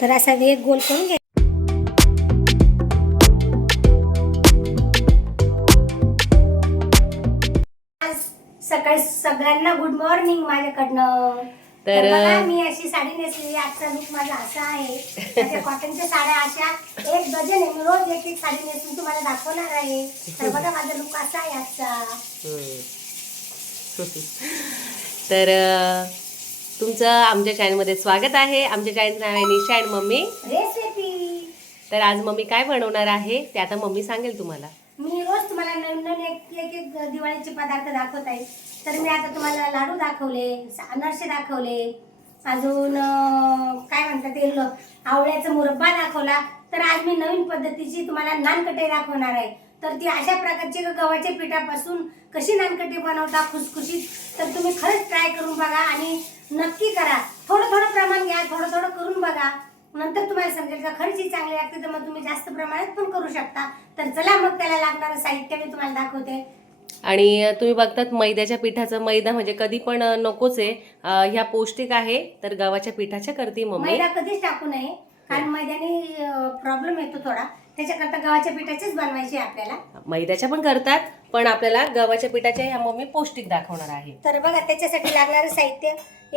तर असा वेग गोल करून घ्या. सकाळी सगळ्यांना गुड मॉर्निंग माझ्याकडनं. तर, बघा, मी अशी साडी नेसलेली आजचा लुक माझा असा आहे. कॉटनच्या साड्या अशा एक डझन आहे मी रोज एक एक साडी नेसून तुम्हाला दाखवणार आहे. तर बघा माझा लुक असा आहे आजचा. तर तुमचं आमच्या चॅनलमध्ये स्वागत आहे. आमच्या चॅनलचं नाव आहे निशा अँड मम्मी. रेसिपी तर आज मम्मी काय बनवणार आहे ते आता मम्मी सांगेल तुम्हाला. मी रोज तुम्हाला नवीन नवीन एक एक एक दिवाळीचे पदार्थ दाखवत आहे. तर मी आता तुम्हाला लाडू दाखवले अनारसे दाखवले अजून काय म्हणतात ते आवळ्याचा मुरब्बा दाखवला. तर आज मी नवीन पद्धतीची तुम्हाला नानकटे दाखवणार आहे. तर ती अशा प्रकारची गव्हाच्या पिठापासून कशी नानकटे बनवता खुसखुशीत तर तुम्ही खरंच ट्राय करून बघा. आणि नक्की करा. थोडं थोडं प्रमाण घ्या थोडं थोडं करून बघा. नंतर तुम्हाला समजेल का खरंच ही चांगली लागते तर मग तुम्ही जास्त प्रमाणात पण करू शकता. तर चला मग त्याला लागणारं साहित्य मी तुम्हाला दाखवते. आणि तुम्ही बघतात मैद्याच्या पिठाचं मैदा म्हणजे कधी पण नकोच आहे. ह्या पौष्टिक आहे तर गव्हाच्या पिठाच्या करते मम्मी. मैदा कधीच टाकू नये कारण मैद्याने प्रॉब्लेम येतो थोडा. त्याच्याकरता गव्हाच्या पिठाचीच बनवायची आपल्याला. मैद्याच्या पण करतात? पण आपल्याला गव्हाच्या पिठाच्या ह्या मम्मी पौष्टिक दाखवणार आहे. तर बघा त्याच्यासाठी लागणारं साहित्य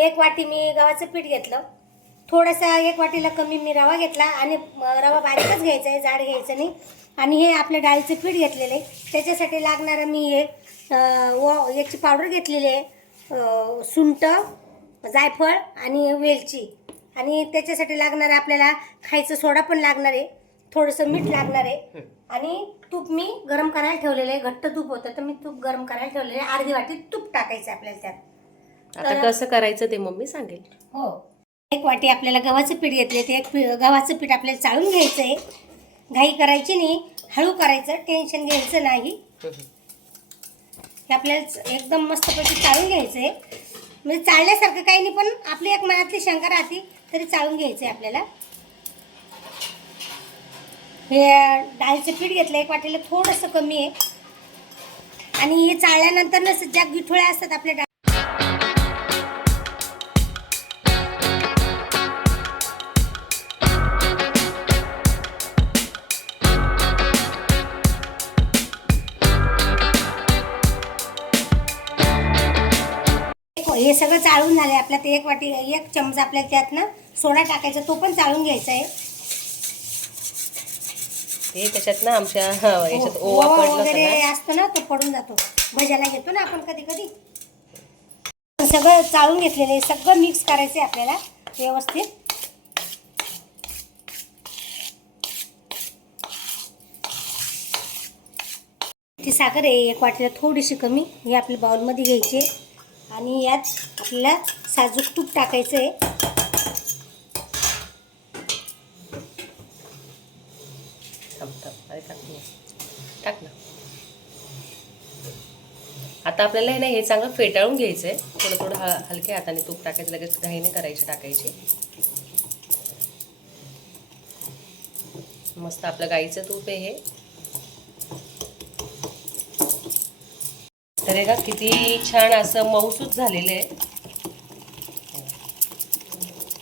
एक वाटी मी गव्हाचं पीठ घेतलं. थोडासा एक वाटीला कमी मी रवा घेतला आणि रवा बारीकच घ्यायचा आहे जाड घ्यायचं नाही. आणि हे आपल्या डाळीचं पीठ घेतलेलं आहे. त्याच्यासाठी लागणारं मी हे व याची पावडर घेतलेली आहे. सुंट जायफळ आणि वेलची. आणि त्याच्यासाठी लागणारं आपल्याला खायचं सोडा पण लागणार आहे. थोडंसं मीठ लागणार आहे. आणि तूप मी गरम करायला ठेवलेलं आहे. घट्ट तूप होतं तर मी तूप गरम करायला ठेवलेलं आहे. अर्धी वाटी तूप टाकायचं आपल्याला त्यात. आता कसं करायचं ते मम्मी सांगेल. हो. एक वाटी आपल्याला गव्हाचं पीठ घेतले ते एक गव्हाचं पीठ आपल्याला चाळून घ्यायचं आहे. घाई करायची नाही. हळू करायचं. टेन्शन घ्यायचं नाही. हे आपल्याला एकदम मस्तपैकी चाळून घ्यायचं आहे. म्हणजे चाळल्यासारखं काही नाही पण आपली एक मनातली शंका राहते तरी चाळून घ्यायचं आहे आपल्याला. हे डाळीचं पीठ घेतलं एक वाटेला थोडंसं कमी आहे. आणि हे चाळल्यानंतर ना ज्या गिठोळ्या असतात आपल्या डाळ हे सगळं चाळून झालंय. ते एक वाटी एक चमचा आपल्याला त्यात ना सोडा टाकायचा तो पण चाळून घ्यायचा आहे. हे त्याच्यात ना आमच्या याच्यात ओवा पडला वगैरे असतो ना तो पडून जातो. भज्याला घेतो ना आपण कधी कधी. सगळं चाळून घेतलेलं आहे सगळं मिक्स करायचं आहे आपल्याला व्यवस्थित. ती साखर आहे एक वाटीला थोडीशी कमी ही आपल्या बाउलमध्ये घ्यायची. आणि यात आपल्याला साजूक तूप टाकायचं आहे. थांब, थांब. अरे थांब टाक ना. आता आपल्याला हे ना हे चांगलं फेटाळून घ्यायचं आहे थोडं थोडं हा हलक्या हाताने तूप टाकायचं लगेच घाईने करायची टाकायची. मस्त आपलं गाईचं तूप आहे हे. तर हे का किती छान असं मऊसूत झालेलं आहे.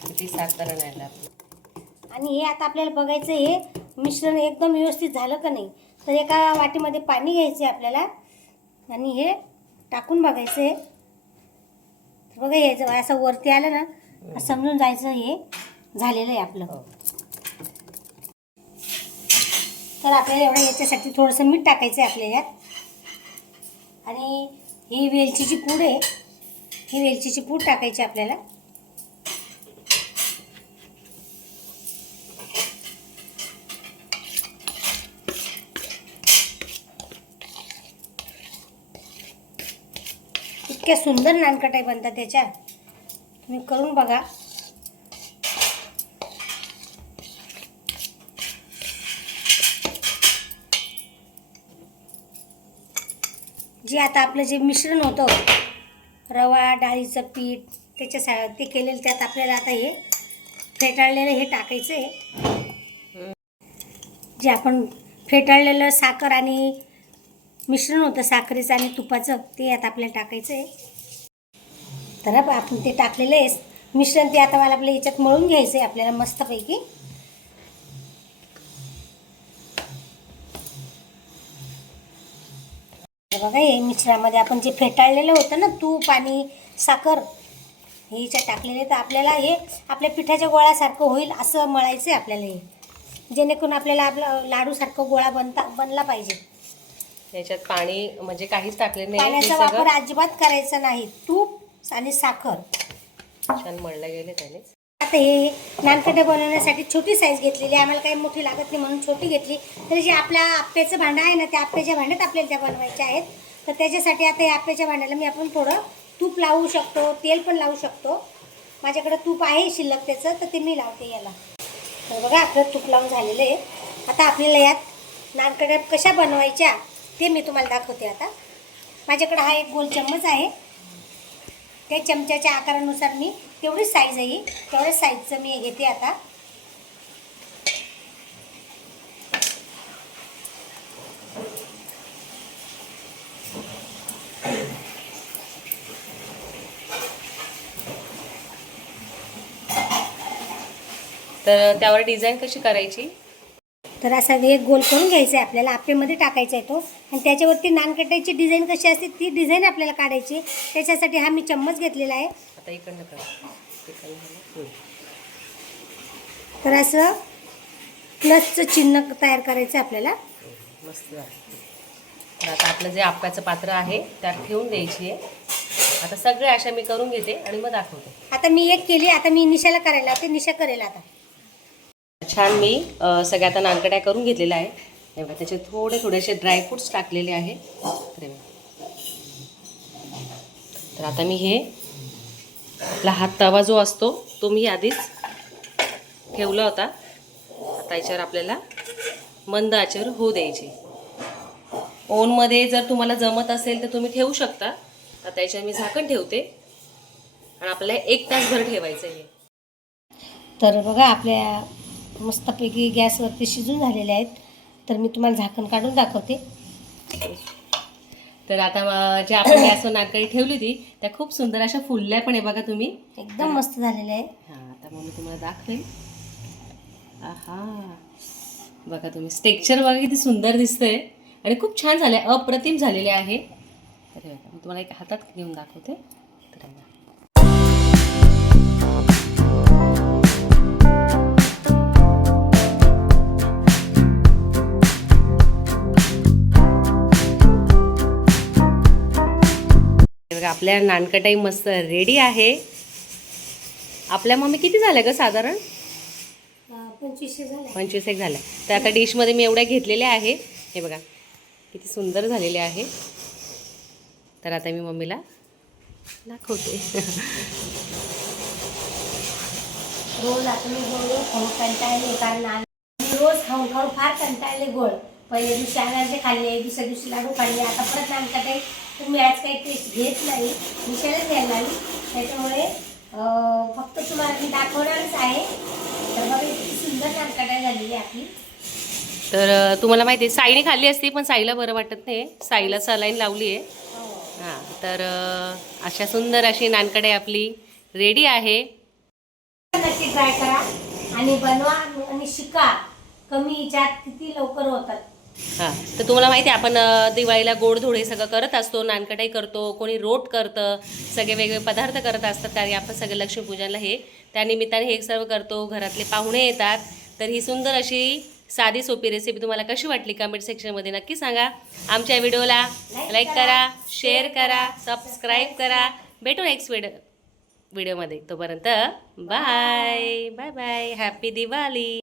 किती साखर आणायला आणि हे आता आपल्याला बघायचं हे मिश्रण एकदम व्यवस्थित झालं का नाही तर एका वाटीमध्ये पाणी घ्यायचं आहे आपल्याला. आणि हे टाकून बघायचं आहे बघा यायचं असं वरती आलं ना समजून जायचं हे झालेलं आहे आपलं. तर आपल्याला एवढं याच्यासाठी थोडंसं मीठ टाकायचं आहे आपल्या यात आणि ही वेलचीची पूड आहे. ही वेलचीची पूड टाकायची आपल्याला. इतक्या सुंदर नानकटाई बनतात त्याच्या. तुम्ही करून बघा. जे आता आपलं जे मिश्रण होतं रवा डाळीचं पीठ त्याच्या सा ते केलेलं त्यात आपल्याला आता हे फेटाळलेलं हे टाकायचं आहे जे आपण फेटाळलेलं साखर आणि मिश्रण होतं साखरेचं आणि तुपाचं ते आता आपल्याला टाकायचं आहे. तर आपण ते टाकलेलं आहे. मिश्रण ते आता मला आपल्या याच्यात मळून घ्यायचं आहे आपल्याला मस्तपैकी. बघा हे मिश्रामध्ये आपण जे फेटाळलेलं होतं ना तूप आणि साखर हे याच्यात टाकलेले तर आपल्याला हे आपल्या पिठाच्या गोळ्यासारखं होईल असं मळायचं आहे आपल्याला हे. जेणेकरून आपल्याला आपलं लाडूसारखं गोळा बनता बनला पाहिजे. याच्यात पाणी म्हणजे काहीच टाकले नाही. पाण्याचा वापर अजिबात करायचा नाही. तूप आणि साखर. छान मळलं गेले त्यानेच आता हे नानकटे बनवण्यासाठी छोटी साईज घेतलेली आहे. आम्हाला काही मोठी लागत नाही म्हणून छोटी घेतली. तरी जे आपल्या आप्याचं भांडं आहे ना त्या आप्याच्या भांड्यात आपल्याला त्या बनवायच्या आहेत. तर त्याच्यासाठी आता या आप्याच्या भांड्याला मी आपण थोडं तूप लावू शकतो. तेल पण लावू शकतो. माझ्याकडे तूप आहे शिल्लक त्याचं तर ते मी लावते याला. तर बघा आपलं तूप लावून झालेलं आहे. आता आपल्याला यात नानकड्या कशा बनवायच्या ते मी तुम्हाला दाखवते आता. माझ्याकडे हा एक गोल चम्मच आहे. त्या चमच्याच्या आकारानुसार मी तेवढीच साईज आहे ही. तेवढ्याच साईजचं मी घेते आता. तर त्यावर डिझाईन कशी करायची? तर असा वेग गोल करून घ्यायचा आहे आपल्याला. आप्यामध्ये टाकायचा आहे तो. आणि त्याच्यावरती नानकटाईची डिझाईन कशी असते ती डिझाईन आपल्याला काढायची त्याच्यासाठी हा मी चम्मच घेतलेला आहे. आता इकडनं. तर असं प्लसचं चिन्ह तयार करायचं आपल्याला. मस्त तर आता आपलं जे आप्याचं पात्र आहे त्यात ठेवून द्यायची आहे. आता सगळे अशा मी करून घेते आणि मग दाखवते. आता मी एक केली आता मी निशाला करायला ते निशा करेल आता. छान मी सगळ्या आता नानकड्या करून घेतलेल्या आहे हे बघा त्याचे थोडे थोडेसे ड्रायफ्रुट्स टाकलेले आहे. तर आता मी हे आपला हात तवा जो असतो तो मी आधीच ठेवला होता. आता याच्यावर आपल्याला मंद आचेवर होऊ द्यायचे. ओनमध्ये जर तुम्हाला जमत असेल तर तुम्ही ठेवू शकता. आता याच्यावर मी झाकण ठेवते. आणि आपल्याला एक तासभर ठेवायचं आहे. तर बघा आपल्या मस्तपैकी गॅसवरती शिजून झालेले आहेत. तर मी तुम्हाला झाकण काढून दाखवते. तर आता अं, जे आपण गॅसवर नागकळी ठेवली होती त्या खूप सुंदर अशा फुलल्या पण आहे बघा तुम्ही. एकदम मस्त झालेले आहे हा आता मग मी तुम्हाला दाखवेल आहा. बघा तुम्ही स्टेक्चर बघा किती सुंदर दिसतंय. आणि खूप छान झाले अप्रतिम झालेले आहे. तर मी तुम्हाला एक हातात घेऊन दाखवते. तर बघा आपल्या नानकटाई मस्त रेडी आहे. आपल्या मम्मी किती झाल्या ग साधारण? पंचवीस एक झाल्या. तर आता डिशमध्ये मी एवढ्या घेतलेल्या आहे. हे बघा किती सुंदर झालेले आहे. तर आता मी मम्मीला दाखवते. रोज आता मी गोळ खाऊन कंटाळले कारण रोज खाऊन खाऊन फार कंटाळले गोळ पहिल्या दिवशी अनारसे खाल्ले दुसऱ्या दिवशी लाडू खाल्ले. आता परत नानका तर मी आज काही टेस्ट घेत नाही. विषयालाच घ्यायला आली त्याच्यामुळे फक्त तुम्हाला मी दाखवणारच आहे. तर बघा इतकी सुंदर नानकाटाई झालेली आपली. तर तुम्हाला माहिती आहे साईने खाल्ली असती पण साईला बरं वाटत नाही. साईला सलाईन लावली आहे. हां. तर अं, अशा सुंदर अशी नानकडे आपली रेडी आहे. नक्की ट्राय करा आणि बनवा आणि शिका. कमी याच्यात किती लवकर होतात. हां. तर तुम्हाला माहिती आहे आपण दिवाळीला गोडधोड हे सगळं करत असतो नानकटाई करतो कोणी रोट करतं सगळे वेगवेगळे पदार्थ करत असतात कारण आपण सगळे लक्ष्मीपूजनला हे त्यानिमित्ताने हे सर्व करतो घरातले पाहुणे येतात. तर ही सुंदर अशी साधी सोपी रेसिपी तुम्हाला कशी वाटली कमेंट सेक्शनमध्ये नक्की सांगा. आमच्या व्हिडिओला लाईक करा शेअर करा सबस्क्राईब करा. भेटू नेक्स्ट व्हिडिओ व्हिडिओमध्ये तोपर्यंत bye bye bye happy Diwali